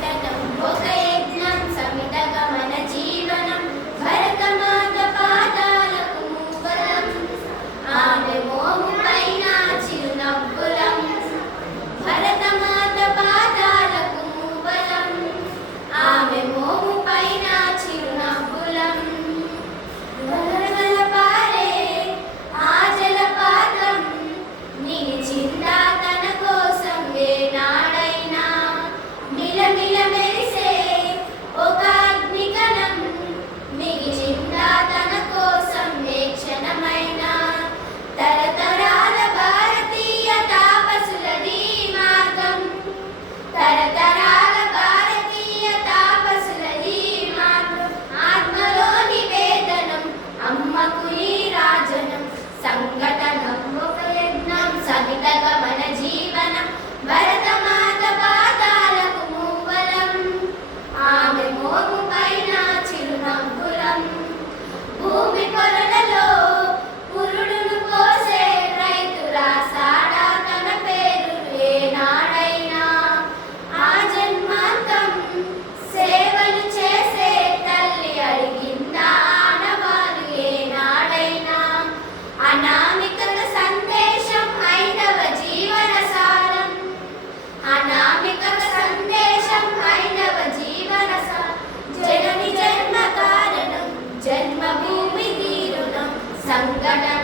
that the book uma. સંગઠન